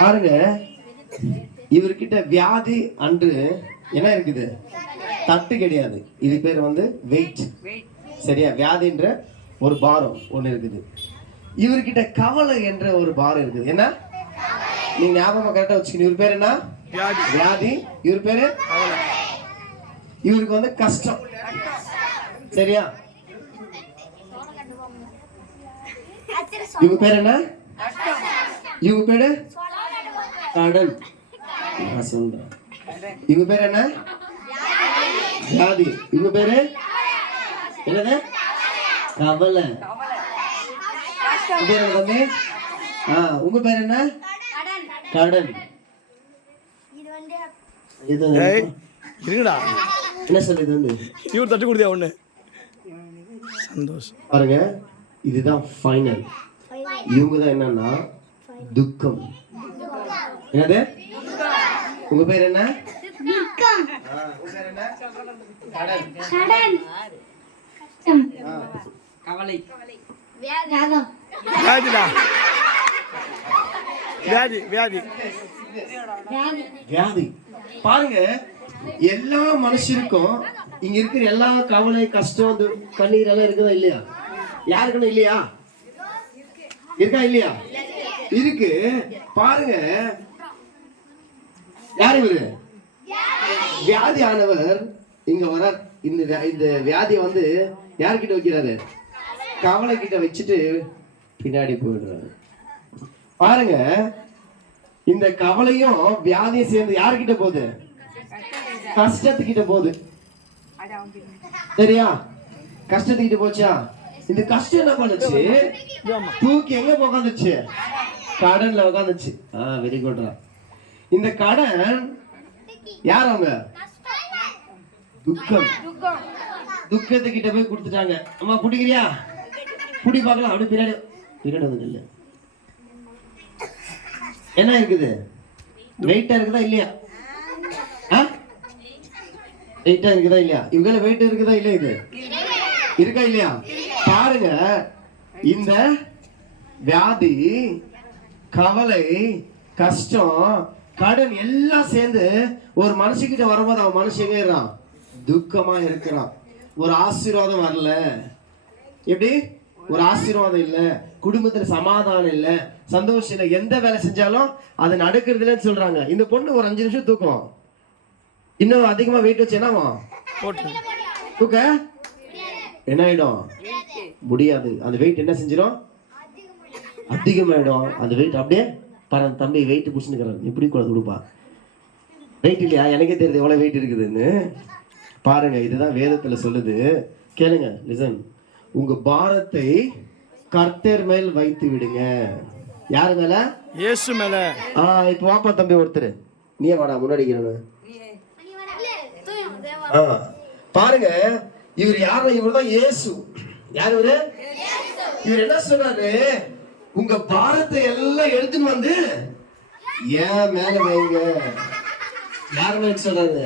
பாருங்க, இவர்கிட்ட வியாதி அன்று என்ன இருக்குது? தட்டு கிடையாது. இது பேர் வந்து வெயிட். சரியா? வியாதின்ற ஒரு பாரம் ஒண்ணு இருக்குது. இவர்கிட்ட கவலை என்ற ஒரு பாரம் இருக்குது. என்ன? நீங்க ஞாபகமா கரெக்டா வச்சுக்கணும். இவர் பேர் என்ன? வியாதி. இவர் பேரு இவருக்கு வந்து கஷ்டம். சரியா? இவங்க பேர் என்ன? இவங்க பேரு கடன். நான் சொல்றேன். இவங்க பேர் என்ன? வியாதி. இவங்க பேரு என்னது? கவலை. உங்க பேர் என்ன? கடன். இது இருங்கடா. என்ன சொல்லுது வந்து இவர் தட்டு கொடுத்தியா ஒண்ணு? சந்தோஷம். பாருங்க, இதுதான் ஃபைனல். இவங்க தான் என்னன்னா துக்கம். என்னது? உங்க பேர் என்ன? துக்கம். உங்க பேர் என்ன? கடன். கடன். கஷ்டம். கவலை. வியாதி. வியாதிடா. வியாதி வியாதி வியாதி. பாருங்க, எல்லா மனுஷருக்கும் இங்க இருக்கிற எல்லா கவலை, கஷ்டம், கண்ணீர் எல்லாம் இருக்குதா இல்லையா? யாருக்குன்னு இல்லையா? இருக்கா இல்லையா? இருக்கு. பாருங்க, யார் இவரு? வியாதி ஆனவர் இங்க வர. இந்த வியாதி வந்து யார்கிட்ட வைக்கிறாரு? கவலை கிட்ட வச்சுட்டு பின்னாடி போயிடுறாரு. பாருங்க, இந்த கவலையும் வியாதியும் சேர்ந்து யார்கிட்ட போகுது? கஷ்டத்துக்கிட்ட போகுது. சரியா? கஷ்டத்துக்கிட்ட போச்சா? இந்த கஷ்டம் என்ன பண்ணுச்சு? தூக்கி எங்க உட்காந்துச்சு? கடன்ல உட்காந்துச்சு. வெரி குட்ரா. இந்த கடன் யார்? அவங்க துக்கம். துக்கத்துக்கிட்ட போய் கொடுத்துட்டாங்க. அம்மா குடிக்கிறியா? குடி பார்க்கலாம். அப்படி பின்னாடி பின்னாடி வந்து இல்லை. என்ன இருக்குது? வெயிட்டா இருக்குதா இல்லையா? வெயிட்டா இருக்குதா இல்லையா? இவங்க வெயிட் இருக்குதா இல்லையா? இது இருக்கா இல்லையா? பாருங்க, இந்த வியாதி, கவலை, கஷ்டம், கடன் எல்லாம் சேர்ந்து ஒரு மனுஷங்கிட்ட வரும்போது அவன் மனுஷங்க இருக்கான், துக்கமா இருக்கிறான். ஒரு ஆசீர்வாதம் வரல. எப்படி? ஒரு ஆசீர்வாதம் இல்ல, குடும்பத்துல சமாதானம் இல்ல, சந்தோஷம் இல்ல. எந்த வேலை செஞ்சாலும் அது நடக்கிறது இல்லைன்னு சொல்றாங்க. இந்த பொண்ணு ஒரு 5 நிமிஷம் தூக்கம், இன்னும் அதிகமா வெயிட் வச்சு என்னவா தூக்க என்ன ஆயிடும்? முடியாது. அந்த வெயிட் என்ன செஞ்சிடும்? அதிகமாயிடும். அந்த வெயிட் அப்படியே பாரு. தம்பி வெயிட் புடிச்சுக்கிறான், எப்படி கொடுப்பா? வெயிட் இல்லையா? எனக்கே தெரியுது எவ்வளவு வெயிட் இருக்குதுன்னு. பாருங்க, இதுதான் வேதத்துல சொல்லுது. கேளுங்க, லிசன். உங்க பாரத்தை கர்த்தர் மேல் வைத்து விடுங்க. யாரு மேல? இயேசு மேல. இப்ப வாப்பா தம்பி ஒருத்தர், நீயே வாடா முன்னாடி. பாருங்க, இவர் யாரு? இவர் தான் இயேசு. யார் இவரு? இவர் என்ன சொல்றாரு? உங்க பாரத்தை எல்லாம் எடுத்துன்னு வந்து ஏன் மேல வைங்க. யாரு மேல சொல்றாரு?